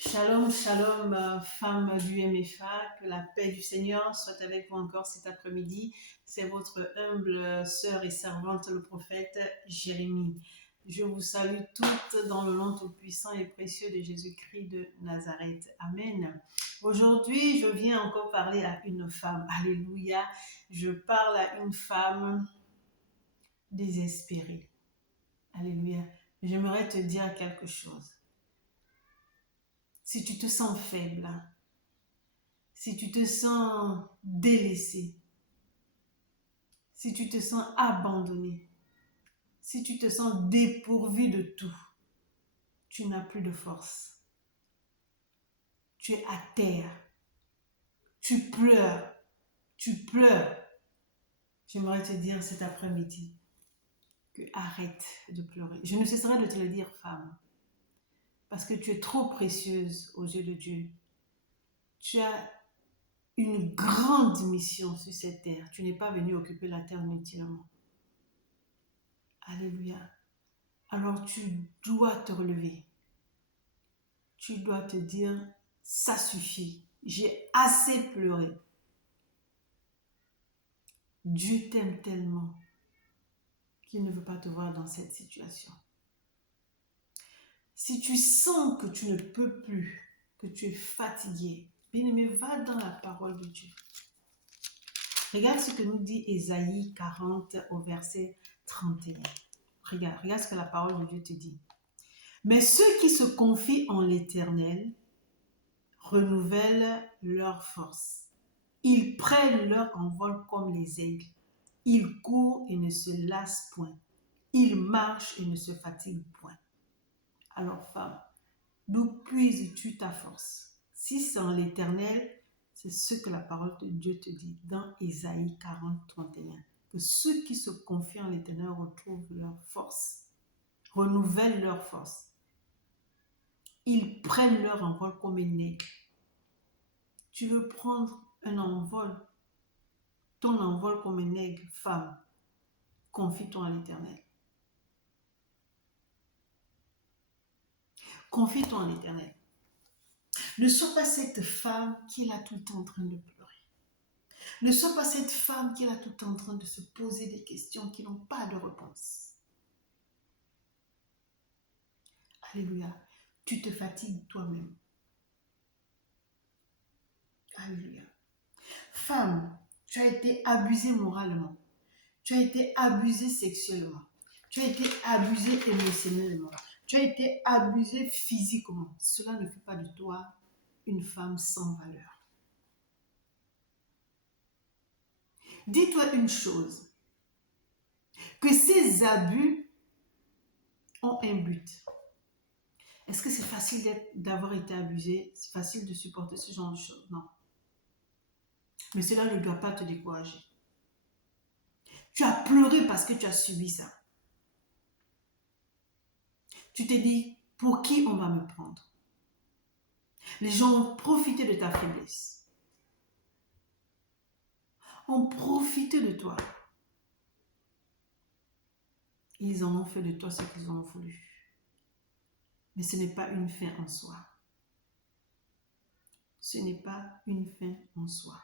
Shalom, shalom, femme du MFA, que la paix du Seigneur soit avec vous encore cet après-midi. C'est votre humble sœur et servante, le prophète Jérémie. Je vous salue toutes dans le nom tout-puissant et précieux de Jésus-Christ de Nazareth. Amen. Aujourd'hui, je viens encore parler à une femme. Alléluia. Je parle à une femme désespérée. Alléluia. J'aimerais te dire quelque chose. Si tu te sens faible, si tu te sens délaissé, si tu te sens abandonné, si tu te sens dépourvu de tout, tu n'as plus de force. Tu es à terre. Tu pleures. Tu pleures. J'aimerais te dire cet après-midi que arrête de pleurer. Je ne cesserai de te le dire, femme, parce que tu es trop précieuse aux yeux de Dieu. Tu as une grande mission sur cette terre. Tu n'es pas venue occuper la terre inutilement. Alléluia. Alors tu dois te relever. Tu dois te dire, ça suffit. J'ai assez pleuré. Dieu t'aime tellement qu'il ne veut pas te voir dans cette situation. Si tu sens que tu ne peux plus, que tu es fatigué, bien-aimé, va dans la parole de Dieu. Regarde ce que nous dit Ésaïe 40 au verset 31. Regarde ce que la parole de Dieu te dit. Mais ceux qui se confient en l'Éternel renouvellent leur force. Ils prennent leur envol comme les aigles. Ils courent et ne se lassent point. Ils marchent et ne se fatiguent point. Alors, femme, d'où puises-tu ta force? Si c'est en l'Éternel, c'est ce que la parole de Dieu te dit dans Ésaïe 40, 31. Que ceux qui se confient en l'Éternel retrouvent leur force, renouvellent leur force. Ils prennent leur envol comme une aigle. Tu veux prendre un envol, ton envol comme une aigle, femme, confie-toi en l'Éternel. Confie-toi en l'Éternel. Ne sois pas cette femme qui est là tout le temps en train de pleurer. Ne sois pas cette femme qui est là tout le temps en train de se poser des questions qui n'ont pas de réponse. Alléluia. Tu te fatigues toi-même. Alléluia. Femme, tu as été abusée moralement. Tu as été abusée sexuellement. Tu as été abusée émotionnellement. Tu as été abusée physiquement. Cela ne fait pas de toi une femme sans valeur. Dis-toi une chose, que ces abus ont un but. Est-ce que c'est facile d'avoir été abusé? C'est facile de supporter ce genre de choses? Non. Mais cela ne doit pas te décourager. Tu as pleuré parce que tu as subi ça. Tu t'es dit, pour qui on va me prendre? Les gens ont profité de ta faiblesse. Ont profité de toi. Ils en ont fait de toi ce qu'ils ont voulu. Mais ce n'est pas une fin en soi. Ce n'est pas une fin en soi.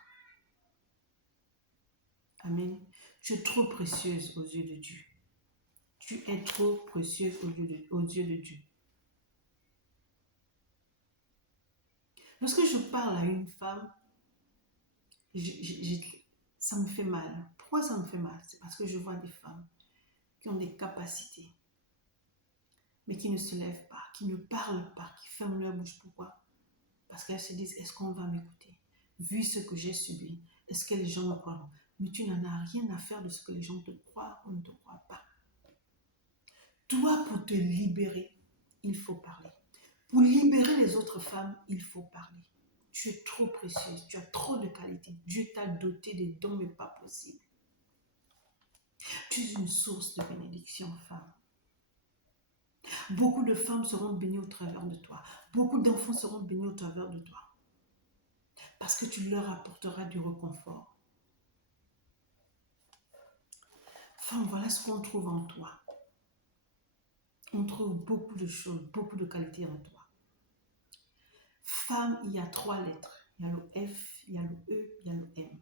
Amen. Tu es trop précieuse aux yeux de Dieu. Tu es trop précieuse aux yeux de Dieu. Lorsque je parle à une femme, ça me fait mal. Pourquoi ça me fait mal? C'est parce que je vois des femmes qui ont des capacités, mais qui ne se lèvent pas, qui ne parlent pas, qui ferment leur bouche. Pourquoi? Parce qu'elles se disent, est-ce qu'on va m'écouter? Vu ce que j'ai subi, est-ce que les gens me croient? Mais tu n'en as rien à faire de ce que les gens te croient ou ne te croient pas. Toi, pour te libérer, il faut parler. Pour libérer les autres femmes, il faut parler. Tu es trop précieuse, tu as trop de qualités. Dieu t'a doté des dons, mais pas possible. Tu es une source de bénédiction, femme. Beaucoup de femmes seront bénies au travers de toi. Beaucoup d'enfants seront bénis au travers de toi. Parce que tu leur apporteras du réconfort. Femme, voilà ce qu'on trouve en toi. On trouve beaucoup de choses, beaucoup de qualités en toi. Femme, il y a 3 lettres. Il y a le F, il y a le E, il y a le M.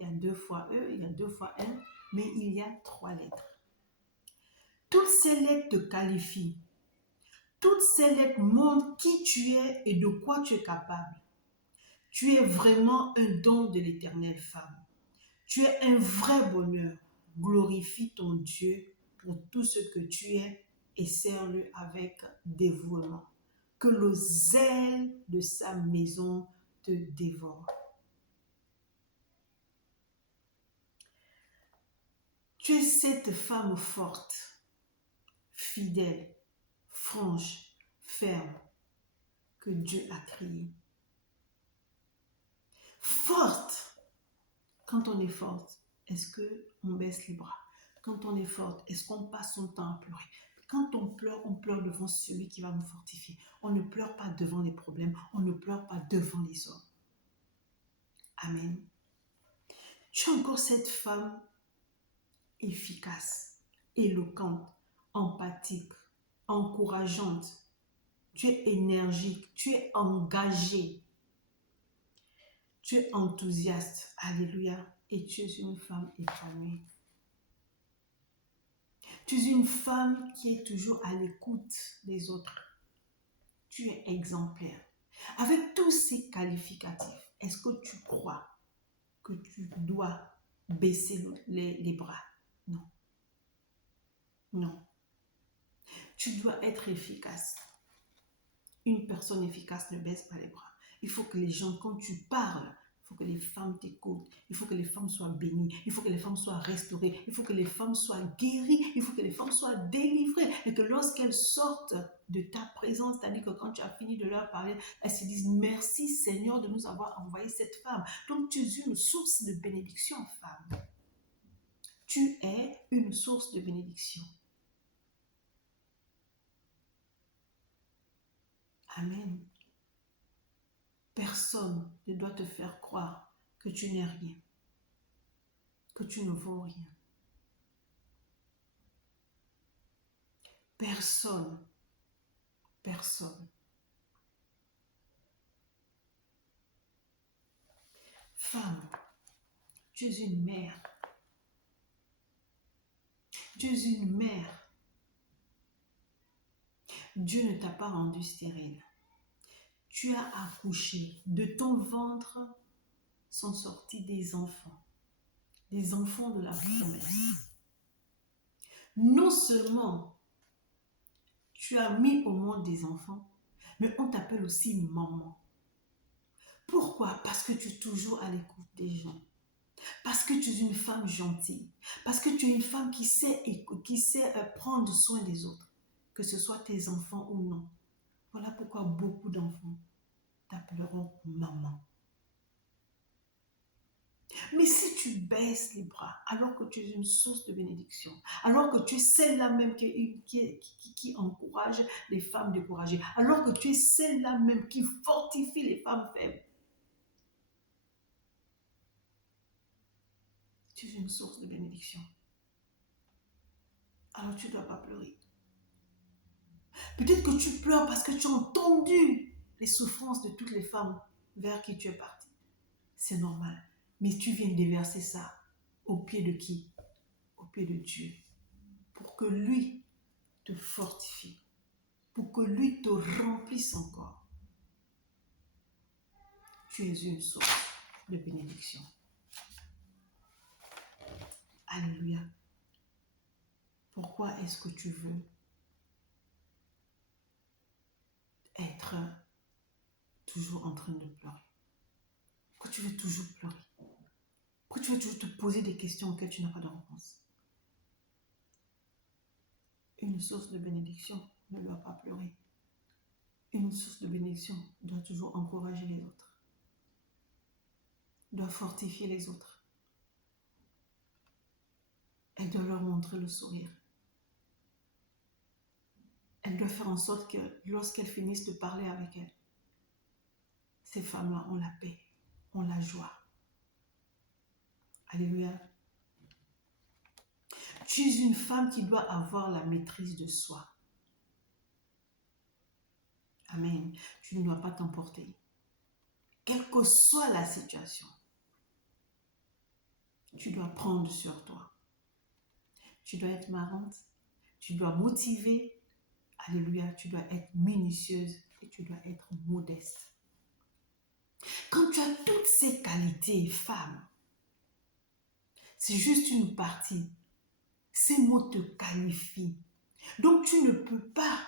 Il y a 2 fois E, il y a 2 fois M, mais il y a 3 lettres. Toutes ces lettres te qualifient. Toutes ces lettres montrent qui tu es et de quoi tu es capable. Tu es vraiment un don de l'Éternel, femme. Tu es un vrai bonheur. Glorifie ton Dieu pour tout ce que tu es et sers-le avec dévouement. Que le zèle de sa maison te dévore. Tu es cette femme forte, fidèle, franche, ferme, que Dieu a créée. Forte. Quand on est forte, est-ce qu'on baisse les bras? Quand on est forte, est-ce qu'on passe son temps à pleurer? Quand on pleure devant celui qui va nous fortifier. On ne pleure pas devant les problèmes, on ne pleure pas devant les hommes. Amen. Tu es encore cette femme efficace, éloquente, empathique, encourageante. Tu es énergique, tu es engagée, tu es enthousiaste. Alléluia. Et tu es une femme épanouie. Tu es une femme qui est toujours à l'écoute des autres. Tu es exemplaire. Avec tous ces qualificatifs, est-ce que tu crois que tu dois baisser les bras? Non. Non. Tu dois être efficace. Une personne efficace ne baisse pas les bras. Il faut que les gens, quand tu parles, il faut que les femmes t'écoutent. Il faut que les femmes soient bénies. Il faut que les femmes soient restaurées. Il faut que les femmes soient guéries. Il faut que les femmes soient délivrées. Et que lorsqu'elles sortent de ta présence, c'est-à-dire que quand tu as fini de leur parler, elles se disent merci Seigneur de nous avoir envoyé cette femme. Donc tu es une source de bénédiction, femme. Tu es une source de bénédiction. Amen. Personne ne doit te faire croire que tu n'es rien, que tu ne vaux rien. Personne. Femme, tu es une mère. Tu es une mère. Dieu ne t'a pas rendu stérile. Tu as accouché. De ton ventre sont sortis des enfants de la promesse. Non seulement tu as mis au monde des enfants, mais on t'appelle aussi maman. Pourquoi? Parce que tu es toujours à l'écoute des gens. Parce que tu es une femme gentille. Parce que tu es une femme qui sait prendre soin des autres. Que ce soit tes enfants ou non. Voilà pourquoi beaucoup d'enfants t'appelleront maman. Mais si tu baisses les bras, alors que tu es une source de bénédiction, alors que tu es celle-là même qui encourage les femmes découragées, alors que tu es celle-là même qui fortifie les femmes faibles, tu es une source de bénédiction. Alors tu ne dois pas pleurer. Peut-être que tu pleures parce que tu as entendu les souffrances de toutes les femmes vers qui tu es parti. C'est normal. Mais tu viens déverser ça au pied de qui? Au pied de Dieu. Pour que lui te fortifie. Pour que lui te remplisse encore. Tu es une source de bénédiction. Alléluia. Pourquoi est-ce que tu veux être toujours en train de pleurer? Pourquoi tu veux toujours pleurer? Pourquoi tu veux toujours te poser des questions auxquelles tu n'as pas de réponse? Une source de bénédiction ne doit pas pleurer. Une source de bénédiction doit toujours encourager les autres. Doit fortifier les autres. Elle doit leur montrer le sourire. Elle doit faire en sorte que lorsqu'elles finissent de parler avec elle, ces femmes-là ont la paix, ont la joie. Alléluia. Tu es une femme qui doit avoir la maîtrise de soi. Amen. Tu ne dois pas t'emporter. quelle que soit la situation, tu dois prendre sur toi. Tu dois être marrante, tu dois motiver. Alléluia, tu dois être minutieuse et tu dois être modeste. Quand tu as toutes ces qualités, femme, c'est juste une partie. Ces mots te qualifient. Donc tu ne peux pas,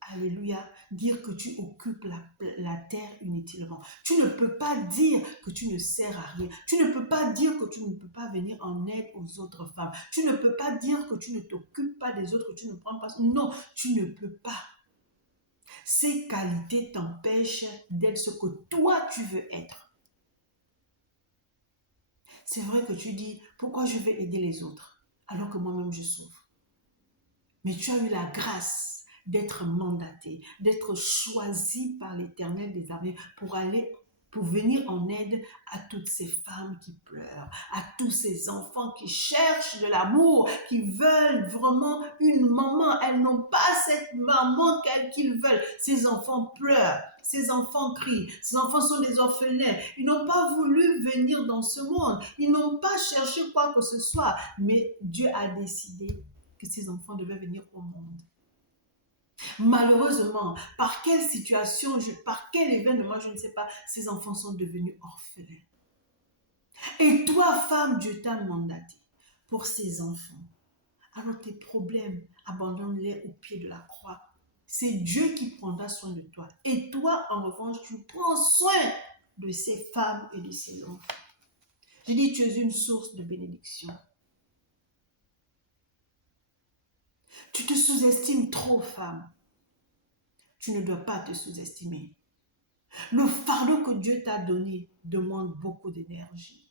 alléluia, dire que tu occupes la terre inutilement. Tu ne peux pas dire que tu ne sers à rien. Tu ne peux pas dire que tu ne peux pas venir en aide aux autres femmes. Tu ne peux pas dire que tu ne t'occupes pas des autres, que tu ne prends pas. Non, tu ne peux pas. Ces qualités t'empêchent d'être ce que toi tu veux être. C'est vrai que tu dis, pourquoi je vais aider les autres alors que moi-même je souffre. Mais tu as eu la grâce d'être mandaté, d'être choisi par l'Éternel des armées pour venir en aide à toutes ces femmes qui pleurent, à tous ces enfants qui cherchent de l'amour, qui veulent vraiment une maman. Elles n'ont pas cette maman qu'ils veulent. Ces enfants pleurent, ces enfants crient, ces enfants sont des orphelins. Ils n'ont pas voulu venir dans ce monde. Ils n'ont pas cherché quoi que ce soit. Mais Dieu a décidé que ces enfants devaient venir au monde. Malheureusement, par quelle situation, par quel événement, je ne sais pas, ces enfants sont devenus orphelins. Et toi, femme, Dieu t'a mandaté pour ces enfants. Alors tes problèmes, abandonne-les au pied de la croix. C'est Dieu qui prendra soin de toi. Et toi, en revanche, tu prends soin de ces femmes et de ces enfants. J'ai dit, tu es une source de bénédiction. Tu te sous-estimes trop, femme. Tu ne dois pas te sous-estimer. Le fardeau que Dieu t'a donné demande beaucoup d'énergie,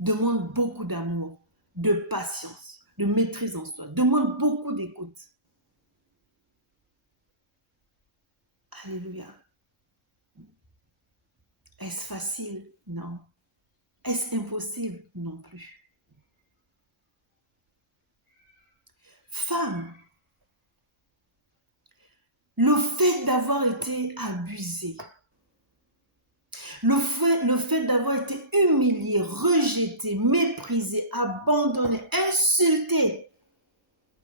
demande beaucoup d'amour, de patience, de maîtrise en soi, demande beaucoup d'écoute. Alléluia. Est-ce facile? Non. Est-ce impossible? Non plus. Femme, le fait d'avoir été abusée, le fait d'avoir été humilié, rejeté, méprisé, abandonné, insulté,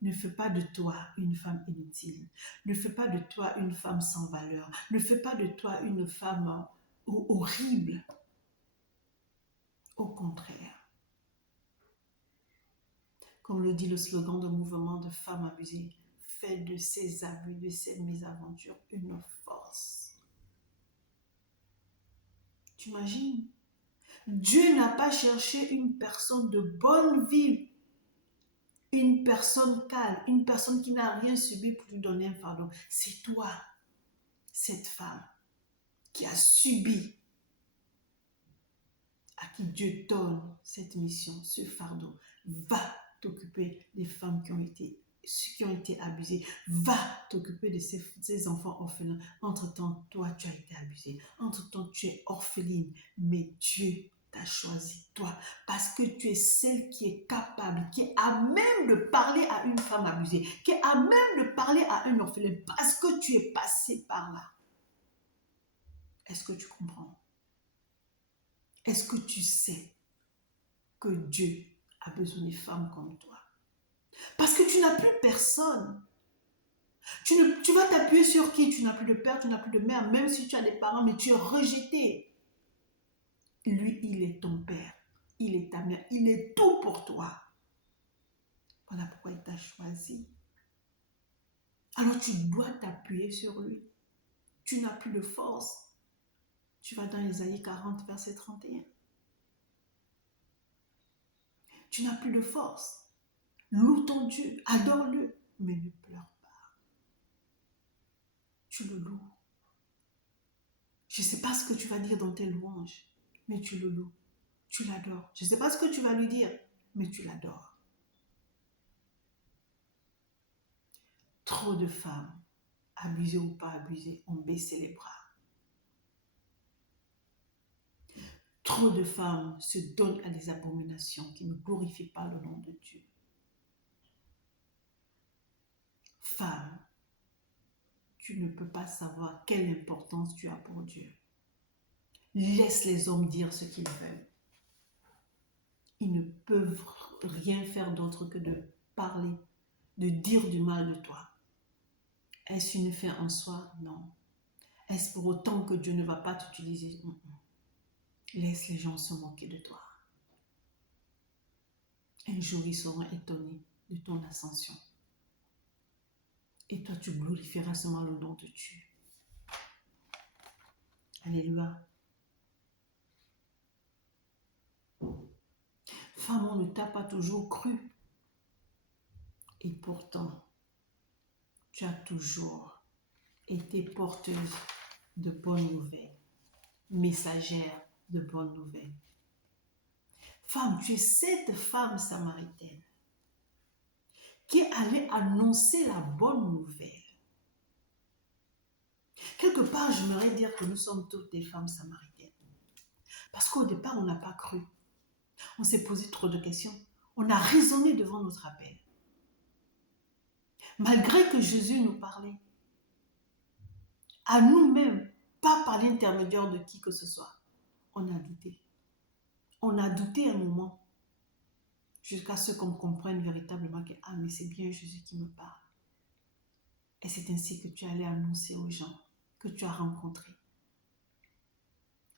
ne fais pas de toi une femme inutile. Ne fais pas de toi une femme sans valeur. Ne fais pas de toi une femme horrible. Au contraire. Comme le dit le slogan de mouvement de femmes abusées, fais de ces abus, de ces mésaventures une force. Tu imagines? Dieu n'a pas cherché une personne de bonne vie, une personne calme, une personne qui n'a rien subi pour lui donner un fardeau. C'est toi, cette femme, qui a subi, à qui Dieu donne cette mission, ce fardeau. Va t'occuper des femmes qui ont été abusées. Va t'occuper de ces enfants orphelins. Entre-temps, toi, tu as été abusée. Entre-temps, tu es orpheline. Mais Dieu t'a choisi, toi, parce que tu es celle qui est capable, qui est à même de parler à une femme abusée, qui est à même de parler à un orphelin, parce que tu es passé par là. Est-ce que tu comprends? Est-ce que tu sais que Dieu a besoin des femmes comme toi? Parce que tu n'as plus personne. Tu vas t'appuyer sur qui? Tu n'as plus de père, tu n'as plus de mère, même si tu as des parents, mais tu es rejeté. Lui, il est ton père, il est ta mère, il est tout pour toi. Voilà pourquoi il t'a choisi. Alors tu dois t'appuyer sur lui. Tu n'as plus de force. Tu vas dans Isaïe 40, verset 31. Tu n'as plus de force. Loue ton Dieu, adore-le, mais ne pleure pas. Tu le loues. Je ne sais pas ce que tu vas dire dans tes louanges, mais tu le loues. Tu l'adores. Je ne sais pas ce que tu vas lui dire, mais tu l'adores. Trop de femmes, abusées ou pas abusées, ont baissé les bras. Trop de femmes se donnent à des abominations qui ne glorifient pas le nom de Dieu. Femme, tu ne peux pas savoir quelle importance tu as pour Dieu. Laisse les hommes dire ce qu'ils veulent. Ils ne peuvent rien faire d'autre que de parler, de dire du mal de toi. Est-ce une fin en soi? Non. Est-ce pour autant que Dieu ne va pas t'utiliser? Laisse les gens se moquer de toi. Un jour, ils seront étonnés de ton ascension. Et toi, tu glorifieras seulement le nom de Dieu. Alléluia. Femme, on ne t'a pas toujours cru. Et pourtant, tu as toujours été porteuse de bonnes nouvelles, messagère de bonnes nouvelles. Femme, tu es cette femme samaritaine qui est allée annoncer la bonne nouvelle. Quelque part, j'aimerais dire que nous sommes toutes des femmes samaritaines. Parce qu'au départ, on n'a pas cru. On s'est posé trop de questions. On a raisonné devant notre appel. Malgré que Jésus nous parlait, à nous-mêmes, pas par l'intermédiaire de qui que ce soit, on a douté. On a douté un moment, jusqu'à ce qu'on comprenne véritablement que ah, mais c'est bien Jésus qui me parle. Et c'est ainsi que tu allais annoncer aux gens que tu as rencontrés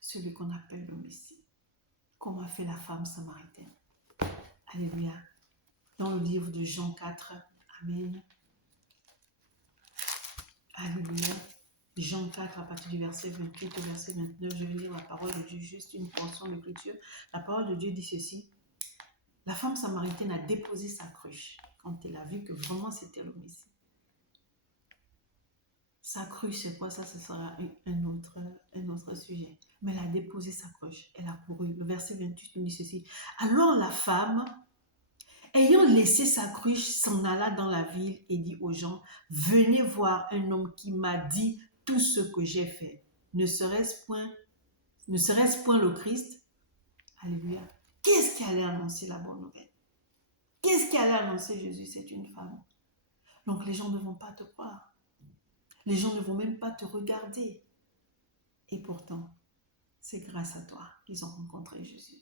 celui qu'on appelle le Messie, comme a fait la femme samaritaine. Alléluia. Dans le livre de Jean 4, Amen. Alléluia. Jean 4, à partir du verset 28 au verset 29, je vais lire la parole de Dieu, juste une portion de l'écriture. La parole de Dieu dit ceci. La femme samaritaine a déposé sa cruche quand elle a vu que vraiment c'était le Messie. Sa cruche, c'est quoi ça? Ce sera un autre sujet. Mais elle a déposé sa cruche. Elle a couru. Le verset 28 nous dit ceci. Alors la femme, ayant laissé sa cruche, s'en alla dans la ville et dit aux gens, venez voir un homme qui m'a dit tout ce que j'ai fait. Ne serait-ce point le Christ? Alléluia. Qu'est-ce qui allait annoncer la bonne nouvelle? Qu'est-ce qui allait annoncer Jésus? C'est une femme. Donc les gens ne vont pas te croire. Les gens ne vont même pas te regarder. Et pourtant, c'est grâce à toi qu'ils ont rencontré Jésus.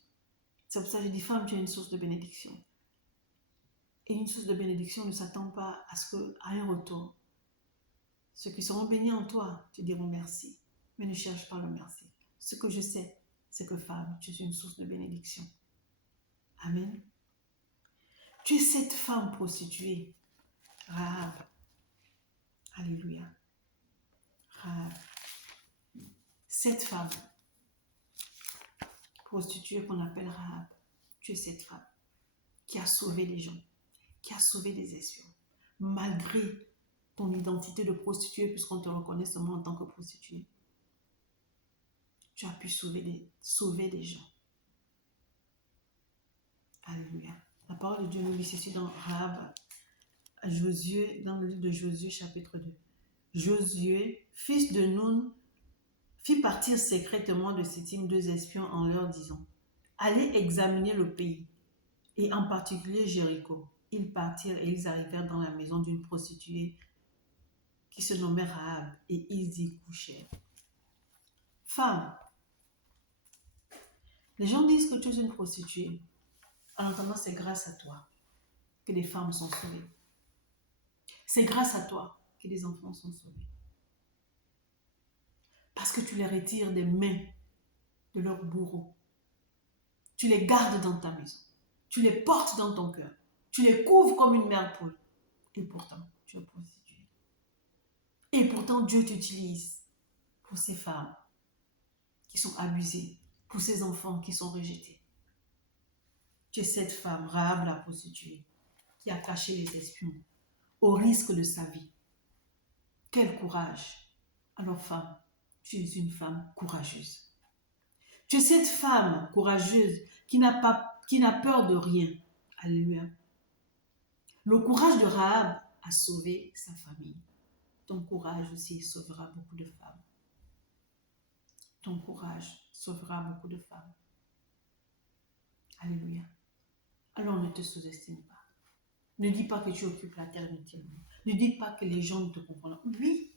C'est pour ça que je dis, femme, tu es une source de bénédiction. Et une source de bénédiction ne s'attend pas à un retour. Ceux qui seront bénis en toi te diront merci. Mais ne cherche pas le merci. Ce que je sais, c'est que femme, tu es une source de bénédiction. Amen. Tu es cette femme prostituée, Rahab. Alléluia. Rahab. Cette femme prostituée qu'on appelle Rahab. Tu es cette femme qui a sauvé les gens, qui a sauvé des espions, malgré ton identité de prostituée, puisqu'on te reconnaît seulement en tant que prostituée. Tu as pu sauver des gens. Alléluia. La parole de Dieu nous dit ceci dans Rahab, Josué, dans le livre de Josué, chapitre 2. Josué, fils de Nun, fit partir secrètement de Sittim 2 espions en leur disant, allez examiner le pays, et en particulier Jéricho. Ils partirent et ils arrivèrent dans la maison d'une prostituée qui se nommait Rahab, et ils y couchèrent. Femme, les gens disent que tu es une prostituée. En entendant, c'est grâce à toi que les femmes sont sauvées. C'est grâce à toi que les enfants sont sauvés. Parce que tu les retires des mains de leurs bourreaux. Tu les gardes dans ta maison. Tu les portes dans ton cœur. Tu les couvres comme une mère poule. Et pourtant, tu es prostituée. Et pourtant, Dieu t'utilise pour ces femmes qui sont abusées, pour ces enfants qui sont rejetés. Tu es cette femme, Rahab la prostituée, qui a caché les espions au risque de sa vie. Quel courage! Alors femme, tu es une femme courageuse. Tu es cette femme courageuse qui n'a peur de rien. Alléluia. Le courage de Rahab a sauvé sa famille. Ton courage aussi sauvera beaucoup de femmes. Ton courage sauvera beaucoup de femmes. Alléluia. Alors ne te sous-estime pas. Ne dis pas que tu occupes la terre inutilement. Ne dis pas que les gens ne te comprendront pas. Oui,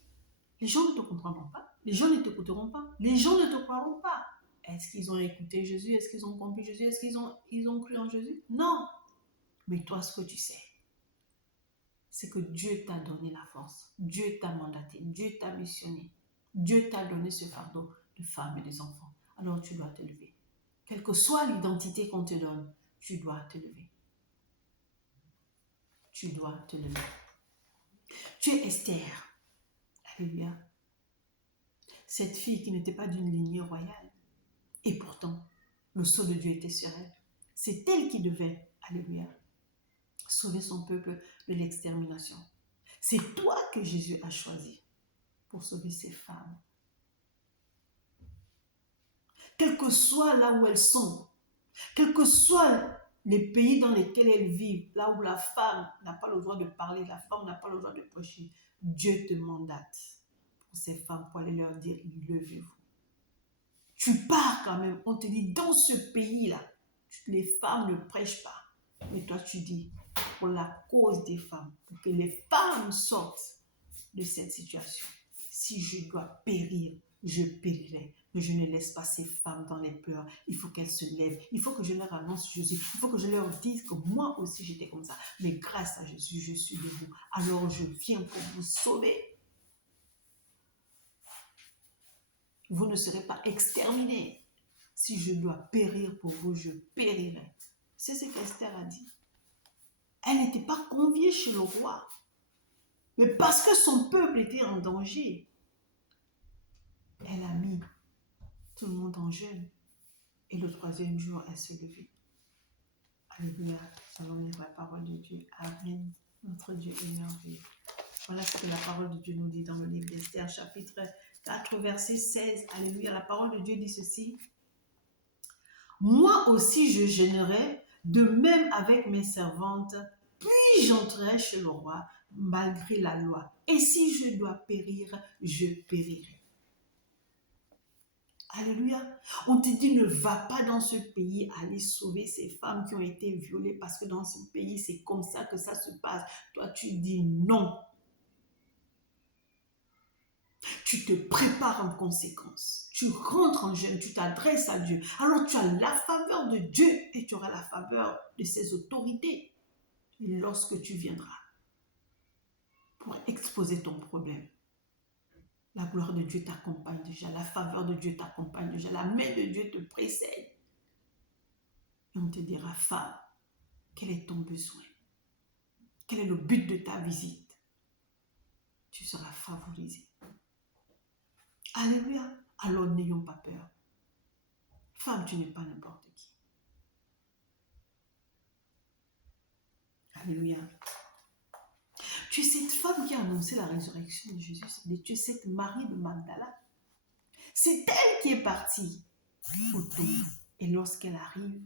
les gens ne te comprendront pas. Les gens ne t'écouteront pas. Les gens ne te croiront pas. Est-ce qu'ils ont écouté Jésus? Est-ce qu'ils ont compris Jésus? Est-ce qu'ils ont cru en Jésus? Non. Mais toi, ce que tu sais, c'est que Dieu t'a donné la force. Dieu t'a mandaté. Dieu t'a missionné. Dieu t'a donné ce fardeau de femmes et des enfants. Alors tu dois te lever. Quelle que soit l'identité qu'on te donne, tu dois te lever. Tu dois te lever. Tu es Esther. Alléluia. Cette fille qui n'était pas d'une lignée royale. Et pourtant, le sceau de Dieu était sur elle. C'est elle qui devait, alléluia, sauver son peuple de l'extermination. C'est toi que Jésus a choisi pour sauver ces femmes. Quel que soit là où elles sont, quels que soient les pays dans lesquels elles vivent, là où la femme n'a pas le droit de parler, la femme n'a pas le droit de prêcher, Dieu te mandate pour ces femmes pour aller leur dire, levez-vous. Tu pars quand même, on te dit, dans ce pays-là, les femmes ne prêchent pas. Mais toi, tu dis, pour la cause des femmes, pour que les femmes sortent de cette situation. Si je dois périr, je périrai. Mais je ne laisse pas ces femmes dans les pleurs. Il faut qu'elles se lèvent. Il faut que je leur annonce Jésus. Il faut que je leur dise que moi aussi j'étais comme ça. Mais grâce à Jésus, je suis debout. Alors je viens pour vous sauver. Vous ne serez pas exterminés. Si je dois périr pour vous, je périrai. C'est ce qu'Esther a dit. Elle n'était pas conviée chez le roi. Mais parce que son peuple était en danger, elle a mis tout le monde en jeûne. Et le troisième jour, elle s'est levée. Alléluia. Nous allons lire la parole de Dieu. Amen. Notre Dieu est merveilleux. Voilà ce que la parole de Dieu nous dit dans le livre d'Esther, chapitre 4, verset 16. Alléluia. La parole de Dieu dit ceci. Moi aussi je jeûnerai, de même avec mes servantes, puis j'entrerai chez le roi, malgré la loi. Et si je dois périr, je périrai. Alléluia. On te dit, ne va pas dans ce pays aller sauver ces femmes qui ont été violées parce que dans ce pays, c'est comme ça que ça se passe. Toi, tu dis non. Tu te prépares en conséquence. Tu rentres en jeûne, tu t'adresses à Dieu. Alors tu as la faveur de Dieu et tu auras la faveur de ses autorités lorsque tu viendras pour exposer ton problème. La gloire de Dieu t'accompagne déjà, la faveur de Dieu t'accompagne déjà, la main de Dieu te précède. Et on te dira, femme, quel est ton besoin? Quel est le but de ta visite? Tu seras favorisée. Alléluia. Alors n'ayons pas peur. Femme, tu n'es pas n'importe qui. Alléluia. Tu es cette femme qui a annoncé la résurrection de Jésus. Tu es cette Marie de Magdala. C'est elle qui est partie au tombe. Et lorsqu'elle arrive,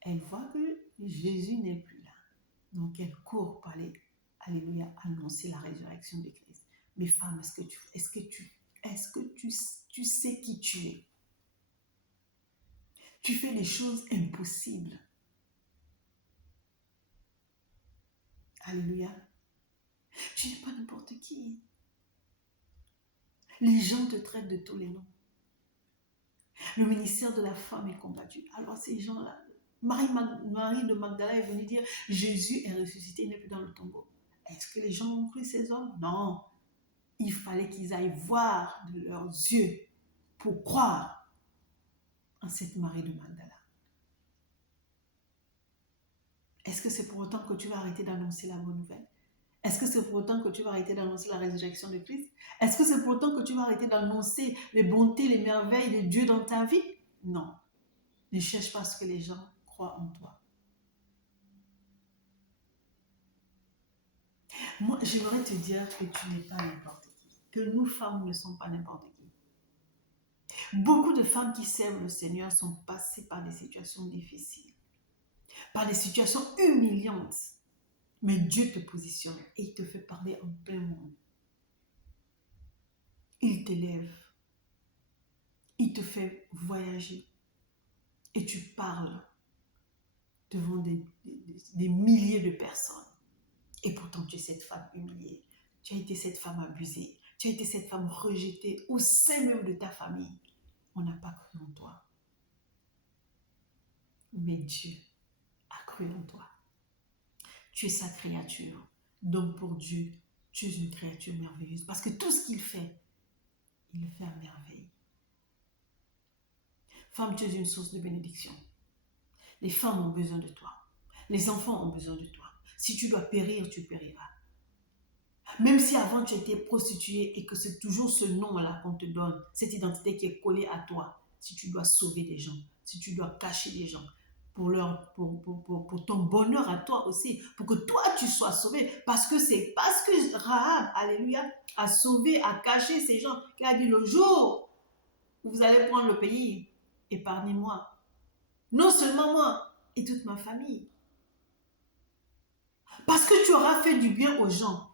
elle voit que Jésus n'est plus là. Donc elle court pour aller, alléluia, annoncer la résurrection de Christ. Mais femme, est-ce que tu sais qui tu es? Tu fais des choses impossibles. Alléluia. Tu n'es pas n'importe qui. Les gens te traitent de tous les noms. Le ministère de la femme est combattu. Alors ces gens-là, Marie de Magdala est venue dire, Jésus est ressuscité, il n'est plus dans le tombeau. Est-ce que les gens ont cru ces hommes? Non. Il fallait qu'ils aillent voir de leurs yeux pour croire en cette Marie de Magdala. Est-ce que c'est pour autant que tu vas arrêter d'annoncer la bonne nouvelle? Est-ce que c'est pour autant que tu vas arrêter d'annoncer la résurrection de Christ? Est-ce que c'est pour autant que tu vas arrêter d'annoncer les bontés, les merveilles de Dieu dans ta vie? Non. Ne cherche pas à ce que les gens croient en toi. Moi, j'aimerais te dire que tu n'es pas n'importe qui. Que nous, femmes, ne sommes pas n'importe qui. Beaucoup de femmes qui servent le Seigneur sont passées par des situations difficiles, par des situations humiliantes. Mais Dieu te positionne et il te fait parler en plein monde. Il t'élève. Il te fait voyager. Et tu parles devant des milliers de personnes. Et pourtant, tu es cette femme humiliée. Tu as été cette femme abusée. Tu as été cette femme rejetée au sein même de ta famille. On n'a pas cru en toi. Mais Dieu a cru en toi. Tu es sa créature. Donc pour Dieu, tu es une créature merveilleuse. Parce que tout ce qu'il fait, il le fait à merveille. Femme, tu es une source de bénédiction. Les femmes ont besoin de toi. Les enfants ont besoin de toi. Si tu dois périr, tu périras. Même si avant tu étais prostituée et que c'est toujours ce nom-là qu'on te donne, cette identité qui est collée à toi, si tu dois sauver des gens, si tu dois cacher des gens, pour ton bonheur à toi aussi, pour que toi tu sois sauvé, parce que Rahab, alléluia, a sauvé, a caché ces gens, qui a dit le jour où vous allez prendre le pays, épargnez-moi. Non seulement moi et toute ma famille. Parce que tu auras fait du bien aux gens.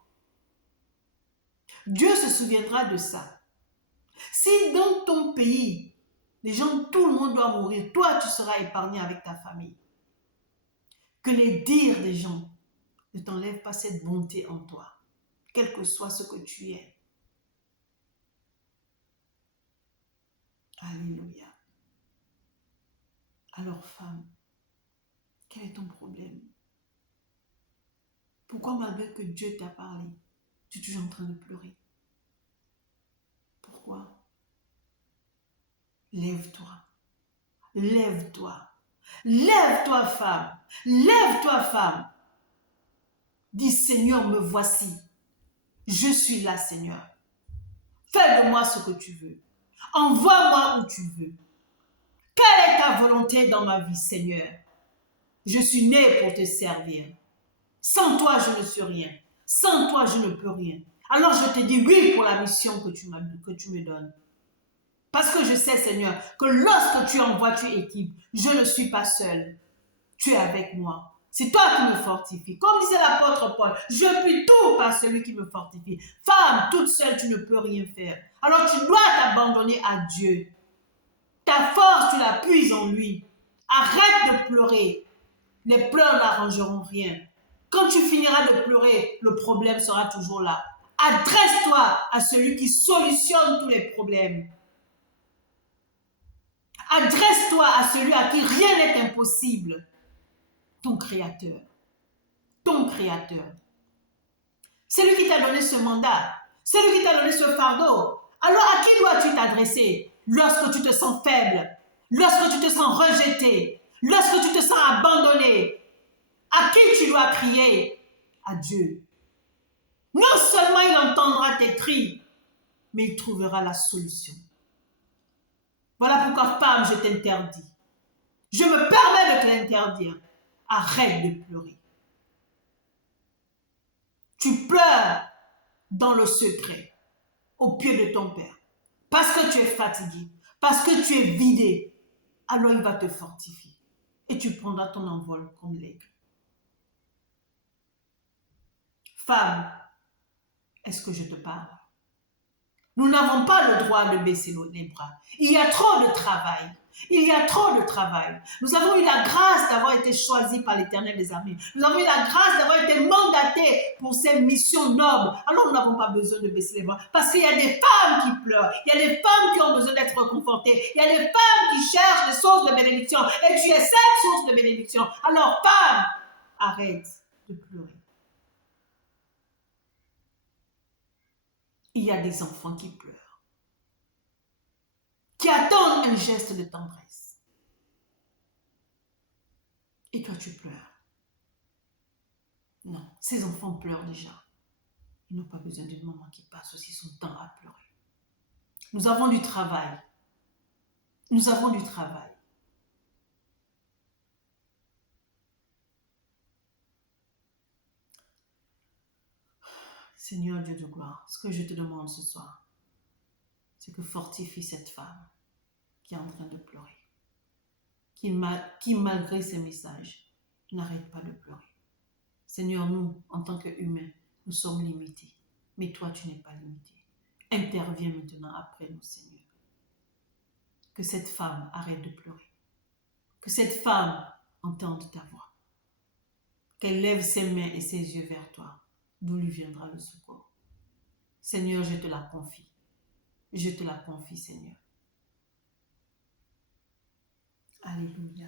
Dieu se souviendra de ça. Si dans ton pays, les gens, tout le monde doit mourir, toi tu seras épargné avec ta famille. Que les dires des gens ne t'enlèvent pas cette bonté en toi, quel que soit ce que tu es. Alléluia. Alors femme, quel est ton problème? Pourquoi malgré que Dieu t'a parlé, tu es toujours en train de pleurer? Pourquoi? Lève-toi. Lève-toi. Lève-toi, femme. Lève-toi, femme. Dis, Seigneur, me voici. Je suis là, Seigneur. Fais de moi ce que tu veux. Envoie-moi où tu veux. Quelle est ta volonté dans ma vie, Seigneur? Je suis née pour te servir. Sans toi, je ne suis rien. Sans toi, je ne peux rien. Alors je te dis oui pour la mission que tu me donnes. Parce que je sais, Seigneur, que lorsque tu envoies, tu équipes. Je ne suis pas seule. Tu es avec moi. C'est toi qui me fortifie. Comme disait l'apôtre Paul, je puis tout par celui qui me fortifie. Femme, toute seule, tu ne peux rien faire. Alors tu dois t'abandonner à Dieu. Ta force, tu la puises en lui. Arrête de pleurer. Les pleurs n'arrangeront rien. Quand tu finiras de pleurer, le problème sera toujours là. Adresse-toi à celui qui solutionne tous les problèmes. Adresse-toi à celui à qui rien n'est impossible. Ton Créateur. Ton Créateur. C'est lui qui t'a donné ce mandat. C'est lui qui t'a donné ce fardeau. Alors à qui dois-tu t'adresser lorsque tu te sens faible, lorsque tu te sens rejeté, lorsque tu te sens abandonné? À qui tu dois crier? À Dieu. Non seulement il entendra tes cris, mais il trouvera la solution. Voilà pourquoi, femme, je t'interdis. Je me permets de te l'interdire. Arrête de pleurer. Tu pleures dans le secret, au pied de ton Père. Parce que tu es fatigué, parce que tu es vidé, alors il va te fortifier. Et tu prendras ton envol comme l'aigle. Femme, est-ce que je te parle? Nous n'avons pas le droit de baisser les bras. Il y a trop de travail. Il y a trop de travail. Nous avons eu la grâce d'avoir été choisis par l'Éternel des armées. Nous avons eu la grâce d'avoir été mandatés pour ces missions nobles. Alors nous n'avons pas besoin de baisser les bras. Parce qu'il y a des femmes qui pleurent. Il y a des femmes qui ont besoin d'être réconfortées. Il y a des femmes qui cherchent des sources de bénédiction. Et tu es cette source de bénédiction. Alors femme, arrête de pleurer. Il y a des enfants qui pleurent, qui attendent un geste de tendresse. Et toi, tu pleures. Non, ces enfants pleurent déjà. Ils n'ont pas besoin d'une maman qui passe aussi son temps à pleurer. Nous avons du travail. Nous avons du travail. Seigneur Dieu de gloire, ce que je te demande ce soir, c'est que fortifie cette femme qui est en train de pleurer, qui malgré ses messages, n'arrête pas de pleurer. Seigneur, nous, en tant qu'humains, nous sommes limités, mais toi, tu n'es pas limité. Interviens maintenant après nous, Seigneur. Que cette femme arrête de pleurer. Que cette femme entende ta voix. Qu'elle lève ses mains et ses yeux vers toi, d'où lui viendra le secours. Seigneur, je te la confie. Je te la confie, Seigneur. Alléluia.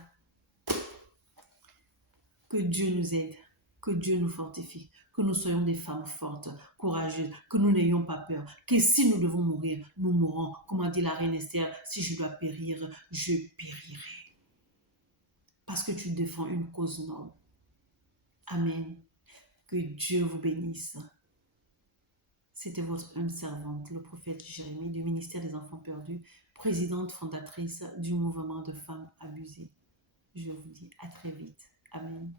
Que Dieu nous aide, que Dieu nous fortifie, que nous soyons des femmes fortes, courageuses, que nous n'ayons pas peur, que si nous devons mourir, nous mourrons. Comme a dit la reine Esther, si je dois périr, je périrai. Parce que tu défends une cause noble. Amen. Que Dieu vous bénisse. C'était votre humble servante, le prophète Jérémie, du ministère des Enfants Perdus, présidente fondatrice du mouvement de femmes abusées. Je vous dis à très vite. Amen.